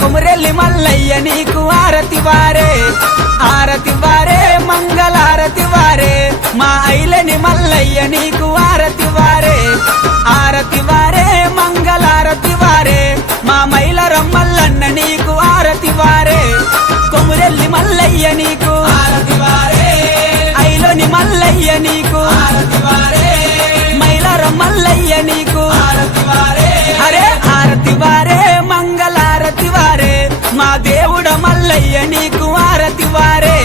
కొమురెల్లి మల్లయ్య నీకు ఆరతి వారే ఆరతి వారే మంగళారతి వారే మా ఐలని మల్లయ్య నీకు ఆరతి వారే ఆరతి వారే మంగళారతి వారే మా మైలర మల్లన్న నీకు ఆరతి వారే కొమురెల్లి మల్లయ్య నీకు ఆరతి వారే ఐలోని మల్లయ్య నీకు ఆరతి వారే మైలర మల్లయ్య నీకు ఆరతి వారే అరే ఆరతి వారే మంగళారతి వారే మా దేవుడ మల్లయ్య నీకు ఆరతి వారే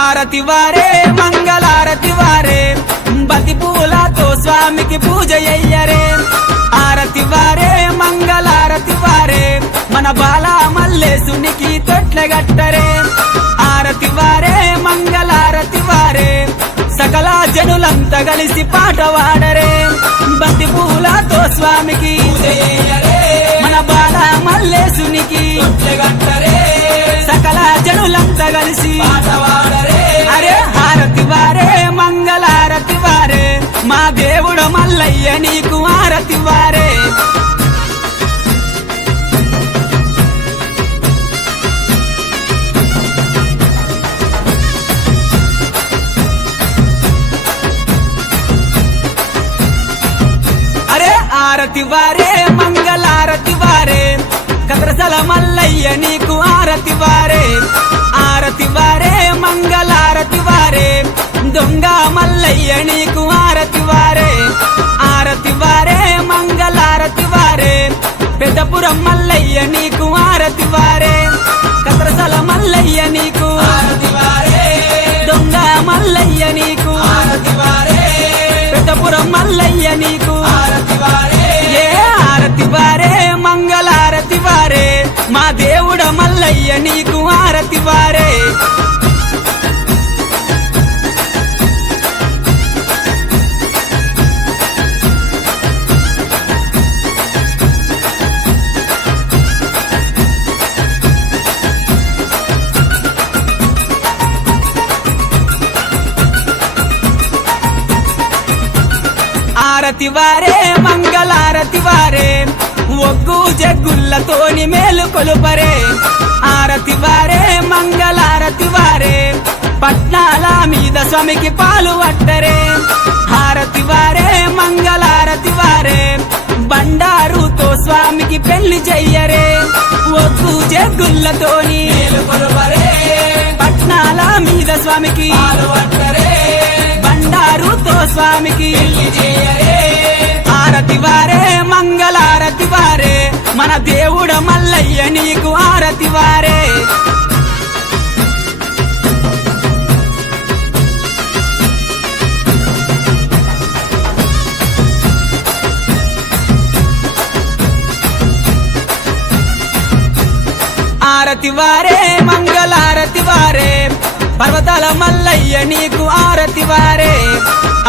ఆరతి వారే మంగళారతి వారే బతి పూలతో స్వామికి పూజ అయ్యరే ఆరతి వారే మంగళారతి వారే మన బాల మల్లేశునికి తొట్లగట్టరే ఆరతి వారే మంగళారతి వారే సకల జనులంతా కలిసి పాట పాడరే బతి పూలతో స్వామికి మన బాల మల్లేశునికి తొట్లగట్టరే సకల జనులంతా కలిసి అరే హారతి వారే మంగళారతి వారే మా దేవుడు మల్లయ్య నీకు ఆరతి వారే అరే ఆరతి వారే మంగళారతి వారే కద్రసల మల్లయ్య నీకు ఆరతి వారే ఆరతి వారే మంగళారతి వారే దొంగ మల్లయ్య నీకు ఆరతి వారే ఆరతి వారే మంగళారతి వారే పెద్దపురం మల్లయ్య నీకు ఆరతి వారే కద్రసల మల్లయ్య నీకు ఆరతి వారే దొంగ మల్లయ్య నీకు ఆరతి వారే పెద్దపురం మల్లయ్య నీకు ఆరతి వారే ఏ ఆరతి వారే మంగళారతి వారే మా దేవుడ మల్లయ్య నీకు ఆరతి వారే ఆరతి వారే మంగళారతి వారే ఒగ్గు జగ్గుల్లతోని మేలు కొలుపరే ఆరతి వారే మంగళారతి వారే పట్నాల మీద స్వామికి పాలు పట్టరే హారతి వారే మంగళారతి వారే బండారుతో స్వామికి పెళ్లి చెయ్యరే ఒగ్గు జగ్గుల్లతోని మేలు కొలుపరే పట్నాల మీద స్వామికి పాలు పట్టరే బండారుతో స్వామికి పెళ్లి చెయ్యరే ఆరతి వారే మంగళారతి వారే మన దేవుడ మల్లయ్య నీకు ఆరతి వారే ఆరతి వారే మంగళారతి వారే పర్వతాల మల్లయ్య నీకు ఆరతి వారే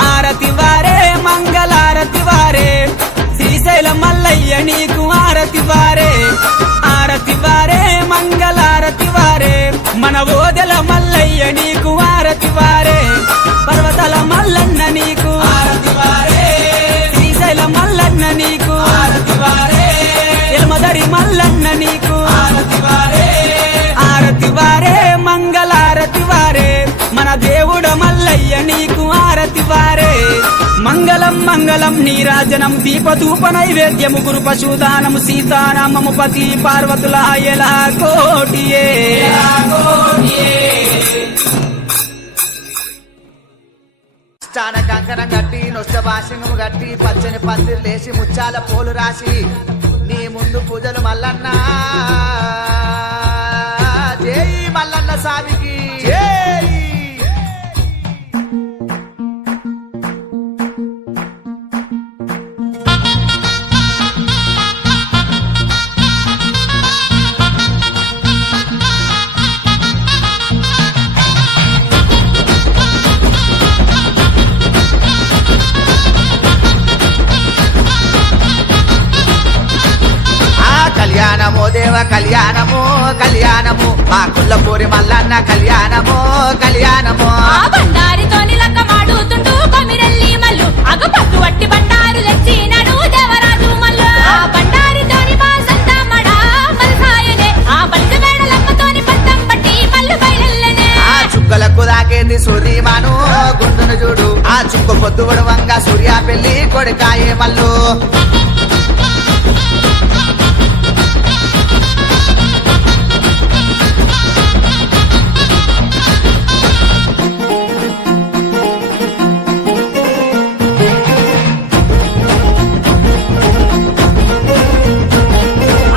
ఆరతి వారే మంగళారతి వారే శ్రీశైల మల్లయ్య నీకు ఆరతి వారే ఆరతి వారే మంగళారతి వారే మన ఓదెల మల్లయ్య నీకు ఆరతి వారే పర్వతాల మల్లన్న నీకు ఆరతి వారే శ్రీశైల మల్లన్న నీకు ఆరతి వారే ఎల్మదరి మల్లన్న నీకు ఆరతి వారే ఆరతి వారే మంగళారతి వారే మన దేవుడ మల్లయ్య నీకు ఆరతి వారే మంగళం మంగళం నీరాజనం దీపధూప నైవేద్యము గురు పశుదానము సీతారామము పతి పార్వతుల ఎలా కోటియే స్నాన కంకణం కట్టి నొస్త భాషను కట్టి పచ్చని పందిరు లేసి ముచ్చాల పూలు రాసి నీ ముందు పూజలు మల్లన్న జై మల్లన్న స్వామికి జై కళ్యాణము కళ్యాణము మా కుల్లపూరి మల్లన్న కళ్యాణము కళ్యాణము ఆ బండారితోని లక్క మాడుతుంటూ కొమిరెల్లి మల్లు అగ పట్టు వట్టి బండారు తెచ్చినాడు దేవరాజు మల్లు ఆ బండారితోని మా సంతమడ మల్సాయనే ఆ బలిజ వేడ లక్కతోని పట్టం పట్టి మల్లు బయలెల్లనే ఆ చుక్కలకు దాకేది సూర్యమాను గుండును చూడు ఆ చుక్క పొద్దు వంగ సూర్య పెళ్లి కొడుకాయే మల్లు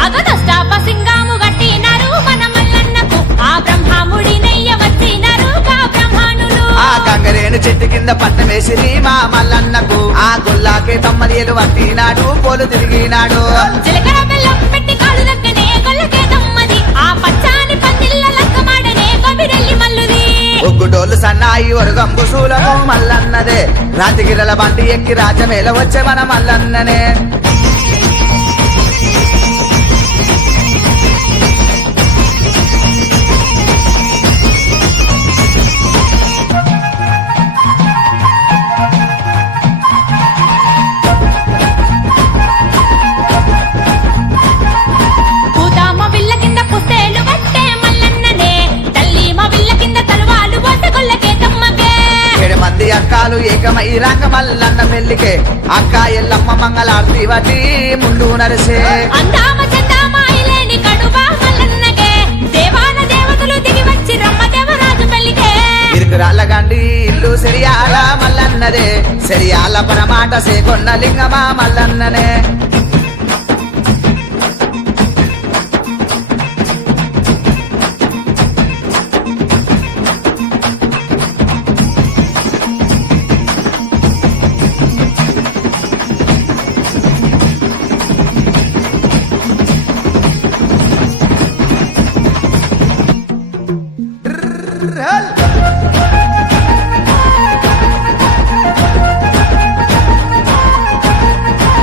అగదష్టాప సింగాము గట్టినారు మన మల్లన్నకు ఆ బ్రహ్మముడి నెయ్య వచ్చినారు కా బ్రహ్మణులు ఆ గంగరేణు చెట్టు కింద పట్టం వేసిరి మా మల్లన్నకు ఆ గొల్లాకే తమ్మదియలు పట్టినాడు పోలు తిరిగినాడు జీలకర్ర బెల్లం పెట్టి కాలు దక్కనే గొల్లకే దమ్మది ఆ పచ్చాని పందిళ్ళ లక్క మాడనే కొమిరెల్లి మల్లుది ఒగ్గుడోళ్ళు సన్నాయి ఒరుగంబు సూలను మల్లన్నదే రాతిగిరల బండి ఎక్కి రాజమేల వచ్చే మన మల్లన్ననే పూతామ విల్ల కింద పుస్తేలు కట్టే మల్లన్ననే తల్లి మా విల్ల కింద తలువాలు పోతే గొల్లకే దమ్మకే 7 మంది అక్కాలు ఏకమై రంగ మల్లన్న పెళ్లికే అక్క ఎల్లమ్మ మంగళార్తి వటి ముందు నరిసే అందామ చందామ ఐలేని కడుబా మల్లన్నకే దేవాన దేవతలు దిగి వచ్చి రమ్మ దేవరాజు పెళ్లికే ఇరుకురాళ్ళ గండి ఇల్లు సెరియాల మల్లన్నదే సెరియాల పరమాట సేకొన్న లింగమా మల్లన్ననే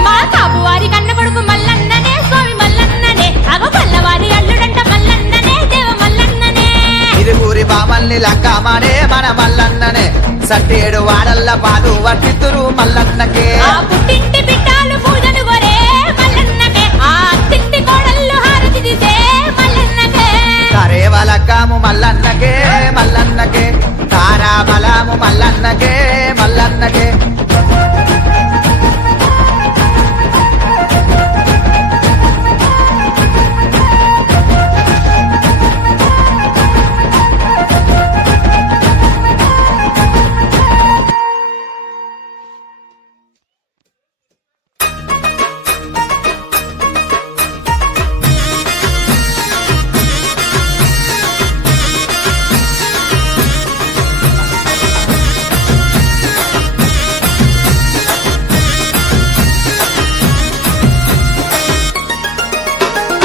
మా కాబువారి కన్న కొడుకు మల్లన్ననే స్వామి మల్లన్ననే అగ పల్లవారి అల్లుడంట మల్లన్ననే దేవ మల్లన్ననే ఇరువురి బామల్ని లక్కమానే మన మల్లన్ననే సట్టేడు వాడల్ల పాదు వట్టితురు మల్లన్నకే ఆ పుట్టింటి బిడ్డలు పూజలు కొరే మల్లన్నకే ఆ తింటి కోడళ్ళు హారతి తీసే మల్లన్నకే కరేవలక్కము మల్లన్నకే మల్లన్నకే తారా బలము మల్లన్నకే మల్లన్నకే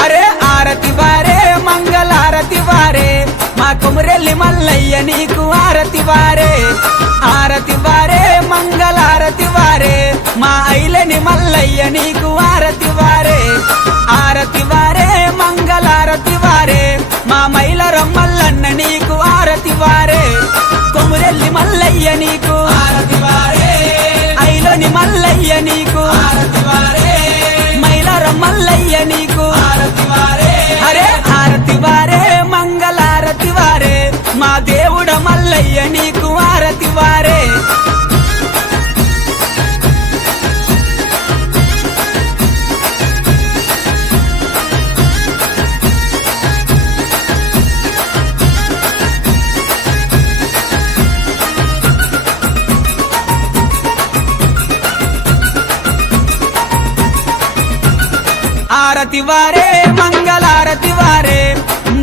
అరే ఆరతి వారే మంగళారతి వారే మా కుమరెల్లి మల్లయ్య నీకు ఆరతి వారే ఆరతి వారే మంగళారతి వారే మా ఐలని మల్లయ్య నీకు ఆరతి వారే ఆరతి వారే మంగళారతి వారే మా మైలరం మల్లన్న నీకు ఆరతి వారే కుమరెల్లి మల్లయ్య నీకు ఆరతి వారే ఐలని మల్లయ్య నీకు ఆరతి వారే మైలరం మల్లయ్య నీకు అరే ఆరతి వారే మంగళారతి వారే మా దేవుడ మల్లయ్య నీకు ఆరతి వారే ఆరతి వారే మంగళారతి వారే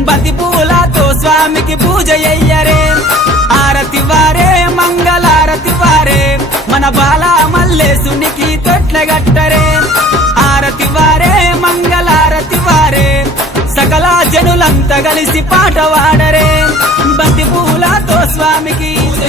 బంతి పూలతో స్వామికి పూజ అయ్యరే ఆరతి వారే మంగళారతి వారే మన బాల మల్లేశునికి తొట్ల గట్టరే ఆరతి వారే మంగళారతి వారే సకల జనులంతా కలిసి పాట వాడరే బంతి పూలతో స్వామికి పూజ